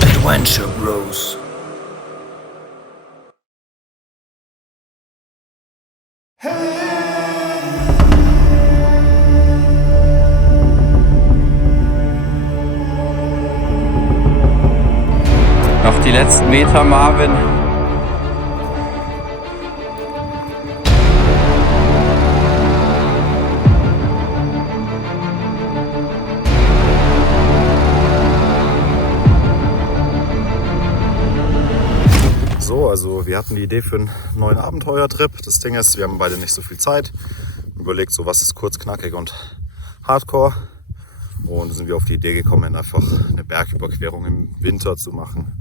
Adventure Bros. Noch die letzten Meter, Marvin. So, also wir hatten die Idee für einen neuen Abenteuertrip. Das Ding ist, wir haben beide nicht so viel Zeit. Überlegt, so was ist kurz, knackig und Hardcore. Und da sind wir auf die Idee gekommen, einfach eine Bergüberquerung im Winter zu machen.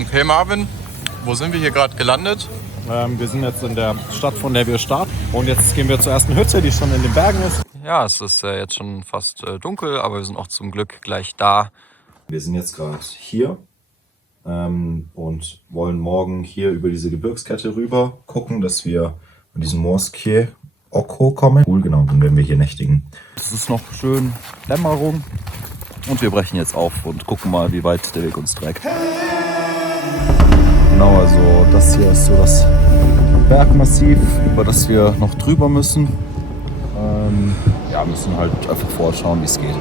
Okay, Marvin, wo sind wir hier gerade gelandet? Wir sind jetzt in der Stadt, von der wir starten. Und jetzt gehen wir zur ersten Hütte, die schon in den Bergen ist. Ja, es ist jetzt schon fast dunkel, aber wir sind auch zum Glück gleich da. Wir sind jetzt gerade hier und wollen morgen hier über diese Gebirgskette rüber gucken, dass wir an diesen Moorskier Okko kommen. Cool, genau, dann werden wir hier nächtigen. Es ist noch schön Dämmerung und wir brechen jetzt auf und gucken mal, wie weit der Weg uns trägt. Genau, also das hier ist so das Bergmassiv, über das wir noch drüber müssen. Ja, müssen halt einfach vorschauen, wie es geht.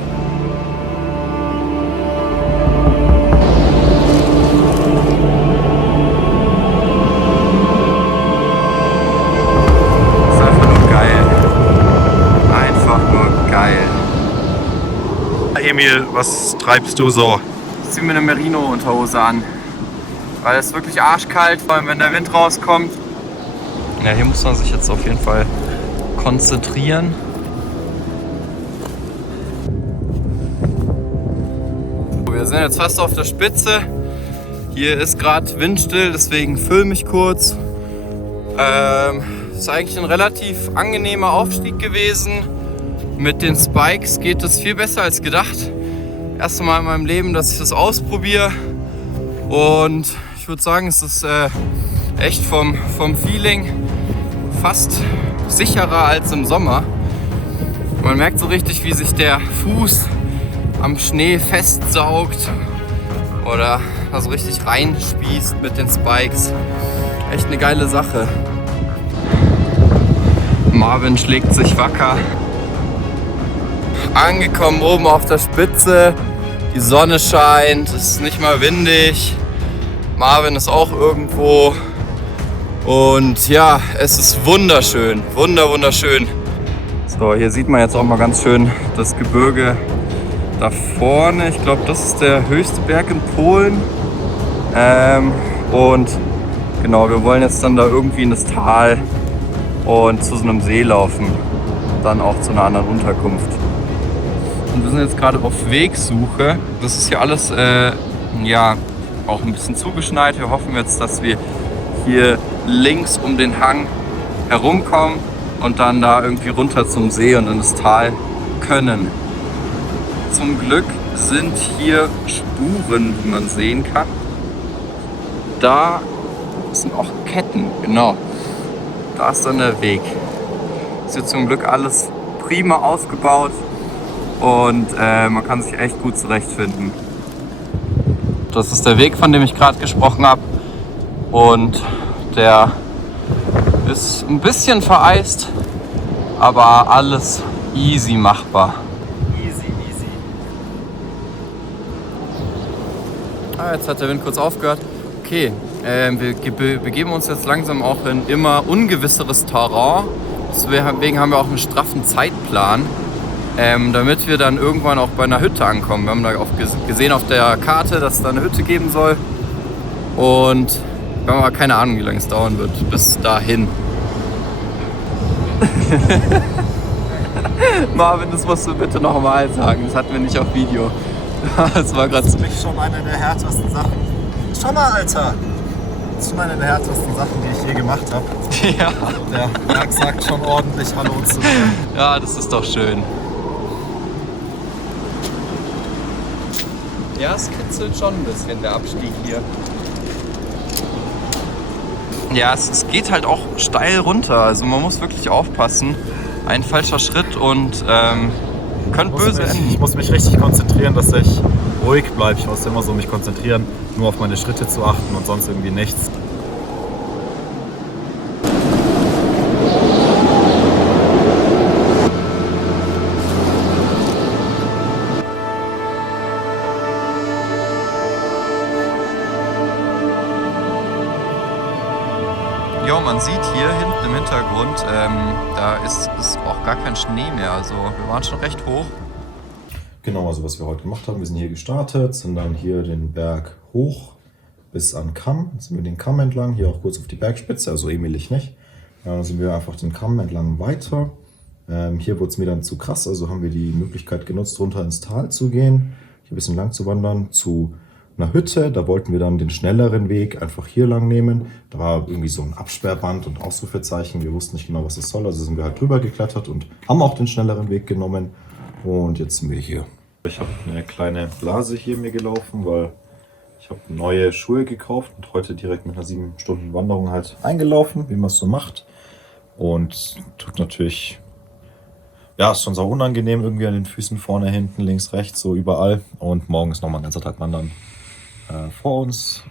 Emil, was treibst du so? Ich ziehe mir eine Merino-Unterhose an, weil es wirklich arschkalt, vor allem wenn der Wind rauskommt. Ja, hier muss man sich jetzt auf jeden Fall konzentrieren. Wir sind jetzt fast auf der Spitze. Hier ist gerade windstill, deswegen filme ich kurz. Ist eigentlich ein relativ angenehmer Aufstieg gewesen. Mit den Spikes geht es viel besser als gedacht. Erste Mal in meinem Leben, dass ich das ausprobiere. Und ich würde sagen, es ist echt vom Feeling fast sicherer als im Sommer. Man merkt so richtig, wie sich der Fuß am Schnee festsaugt oder da so richtig reinspießt mit den Spikes. Echt eine geile Sache. Marvin schlägt sich wacker. Angekommen oben auf der Spitze, die Sonne scheint, es ist nicht mal windig, Marvin ist auch irgendwo und ja, es ist wunderschön, wunderschön. So, hier sieht man jetzt auch mal ganz schön das Gebirge da vorne. Ich glaube, das ist der höchste Berg in Polen und genau, wir wollen jetzt dann da irgendwie in das Tal und zu so einem See laufen, dann auch zu einer anderen Unterkunft. Und wir sind jetzt gerade auf Wegsuche. Das ist hier alles ja, auch ein bisschen zugeschneit. Wir hoffen jetzt, dass wir hier links um den Hang herumkommen und dann da irgendwie runter zum See und in das Tal können. Zum Glück sind hier Spuren, wie man sehen kann. Da sind auch Ketten, genau. Da ist dann der Weg. Ist hier zum Glück alles prima ausgebaut. Und man kann sich echt gut zurechtfinden. Das ist der Weg, von dem ich gerade gesprochen habe. Und der ist ein bisschen vereist, aber alles easy machbar. Easy. Jetzt hat der Wind kurz aufgehört. Okay, wir begeben uns jetzt langsam auch in immer ungewisseres Terrain. Deswegen haben wir auch einen straffen Zeitplan. Damit wir dann irgendwann auch bei einer Hütte ankommen. Wir haben da auch gesehen auf der Karte, dass es da eine Hütte geben soll. Und wir haben aber keine Ahnung, wie lange es dauern wird bis dahin. Marvin, das musst du bitte nochmal sagen. Das hatten wir nicht auf Video. Das war gerade. Das ist wirklich schon eine der härtesten Sachen. Schau mal, Alter! Das ist schon eine der härtesten Sachen, die ich je gemacht habe. Ja. Der Berg sagt schon ordentlich Hallo zu mir. Ja, das ist doch schön. Ja, es kitzelt schon ein bisschen, der Abstieg hier. Ja, es geht halt auch steil runter. Also man muss wirklich aufpassen. Ein falscher Schritt und Könnte böse enden. Ich muss mich richtig konzentrieren, dass ich ruhig bleibe. Ich muss immer so mich konzentrieren, nur auf meine Schritte zu achten und sonst irgendwie nichts. Ja, man sieht hier hinten im Hintergrund, da ist auch gar kein Schnee mehr. Also wir waren schon recht hoch. Genau, also was wir heute gemacht haben, wir sind hier gestartet, sind dann hier den Berg hoch bis an Kamm. Dann sind wir den Kamm entlang, hier auch kurz auf die Bergspitze, also Emil ich nicht. Ja, dann sind wir einfach den Kamm entlang weiter. Hier wurde es mir dann zu krass, also haben wir die Möglichkeit genutzt, runter ins Tal zu gehen, hier ein bisschen lang zu wandern, zu einer Hütte. Da wollten wir dann den schnelleren Weg einfach hier lang nehmen. Da war irgendwie so ein Absperrband und Ausrufezeichen. Wir wussten nicht genau, was das soll. Also sind wir halt drüber geklettert und haben auch den schnelleren Weg genommen. Und jetzt sind wir hier. Ich habe eine kleine Blase hier mir gelaufen, weil ich habe neue Schuhe gekauft und heute direkt mit einer 7 Stunden Wanderung halt eingelaufen, wie man es so macht. Und tut natürlich, ja, ist schon so unangenehm irgendwie an den Füßen, vorne, hinten, links, rechts, so überall. Und morgen ist nochmal ein ganzer Tag Wandern vor uns.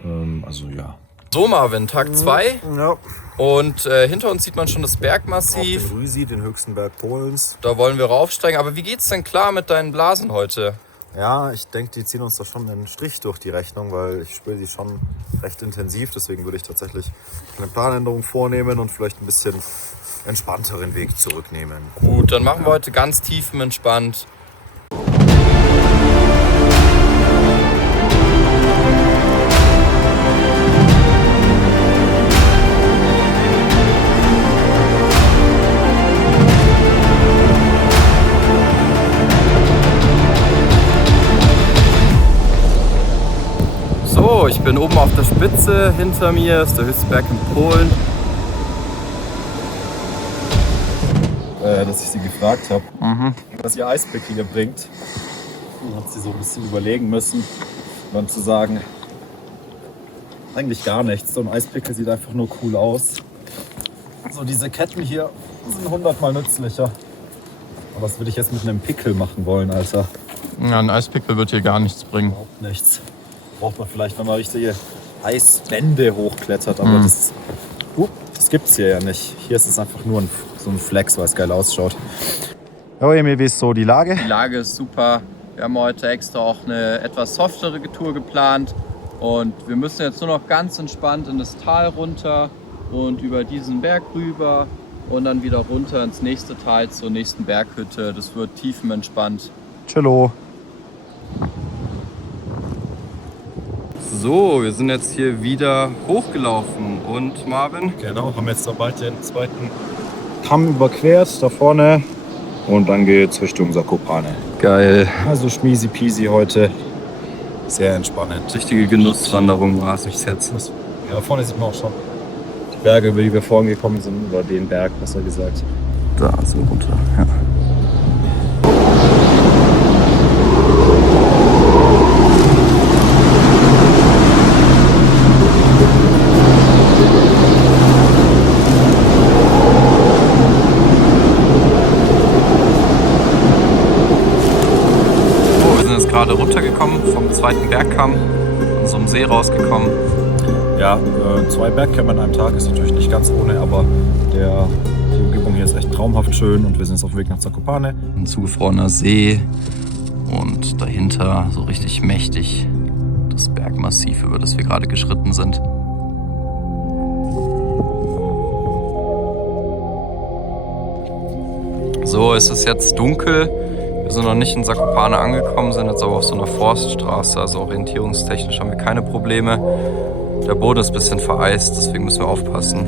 Also ja. So Marvin, Tag 2. Ja. Und hinter uns sieht man schon das Bergmassiv. Auf den Rüsi, den höchsten Berg Polens. Da wollen wir raufsteigen. Aber wie geht's denn klar mit deinen Blasen heute? Ja, ich denke, die ziehen uns da schon einen Strich durch die Rechnung, weil ich spüre die schon recht intensiv. Deswegen würde ich tatsächlich eine Planänderung vornehmen und vielleicht ein bisschen entspannteren Weg zurücknehmen. Gut, dann machen wir heute ganz tiefenentspannt. So, ich bin oben auf der Spitze, hinter mir ist der höchste Berg in Polen. Dass ich sie gefragt habe, was ihr Eispickel hier bringt. Dann hat sie so ein bisschen überlegen müssen und dann zu sagen, eigentlich gar nichts. So ein Eispickel sieht einfach nur cool aus. So diese Ketten hier sind 100-mal nützlicher. Aber was würde ich jetzt mit einem Pickel machen wollen, Alter? Ja, ein Eispickel wird hier gar nichts bringen. Überhaupt nichts. Braucht man vielleicht, wenn man richtige Eiswände hochklettert, aber das gibt's hier ja nicht. Hier ist es einfach nur so ein Flex, weil es geil ausschaut. Ja, Emil, wie ist so die Lage? Die Lage ist super. Wir haben heute extra auch eine etwas softere Tour geplant. Und wir müssen jetzt nur noch ganz entspannt in das Tal runter und über diesen Berg rüber und dann wieder runter ins nächste Tal zur nächsten Berghütte. Das wird tiefenentspannt. Cello. So, wir sind jetzt hier wieder hochgelaufen und Marvin? Genau, haben jetzt bald den zweiten Kamm überquert, da vorne. Und dann geht's Richtung Zakopane. Geil. Also schmiesi peasy heute. Sehr entspannend. Richtige Genusswanderung war es bis jetzt. Ja, da vorne sieht man auch schon die Berge, über die wir vorhin gekommen sind. Oder den Berg, besser gesagt. Da sind wir runter, ja. Gerade runtergekommen vom zweiten Bergkamm, von so einem See rausgekommen. Ja, 2 Bergkämme an einem Tag ist natürlich nicht ganz ohne, aber die Umgebung hier ist echt traumhaft schön und wir sind jetzt auf dem Weg nach Zakopane. Ein zugefrorener See und dahinter so richtig mächtig das Bergmassiv, über das wir gerade geschritten sind. So, es ist jetzt dunkel. Wir sind noch nicht in Zakopane angekommen, sind jetzt aber auf so einer Forststraße, also orientierungstechnisch haben wir keine Probleme. Der Boden ist ein bisschen vereist, deswegen müssen wir aufpassen.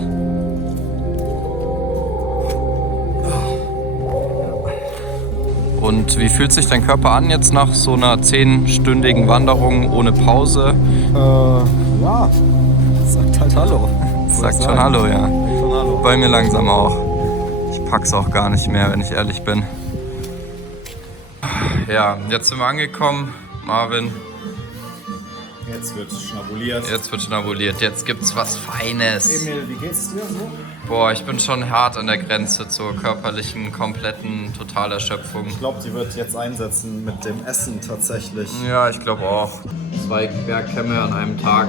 Und wie fühlt sich dein Körper an jetzt nach so einer 10-stündigen Wanderung ohne Pause? Ja, sagt halt Hallo. Sagt schon Hallo, ja. Schon Hallo. Bei mir langsam auch. Ich pack's auch gar nicht mehr, wenn ich ehrlich bin. Ja, jetzt sind wir angekommen. Marvin. Jetzt wird schnabuliert. Jetzt wird schnabuliert. Jetzt gibt's was Feines. Emil, wie geht's dir so? Boah, ich bin schon hart an der Grenze zur körperlichen, kompletten Totalerschöpfung. Ich glaube, die wird jetzt einsetzen mit dem Essen tatsächlich. Ja, ich glaube auch. 2 Bergkämme an einem Tag.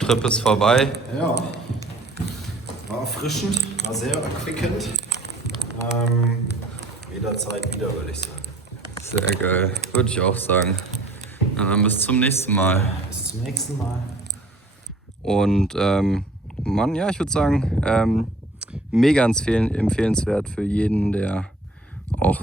Trip ist vorbei. Ja. War erfrischend, war sehr erquickend. Jederzeit wieder, würde ich sagen. Sehr geil, würde ich auch sagen. Na dann bis zum nächsten Mal. Bis zum nächsten Mal. Und Mann, ja, ich würde sagen, mega empfehlenswert für jeden, der auch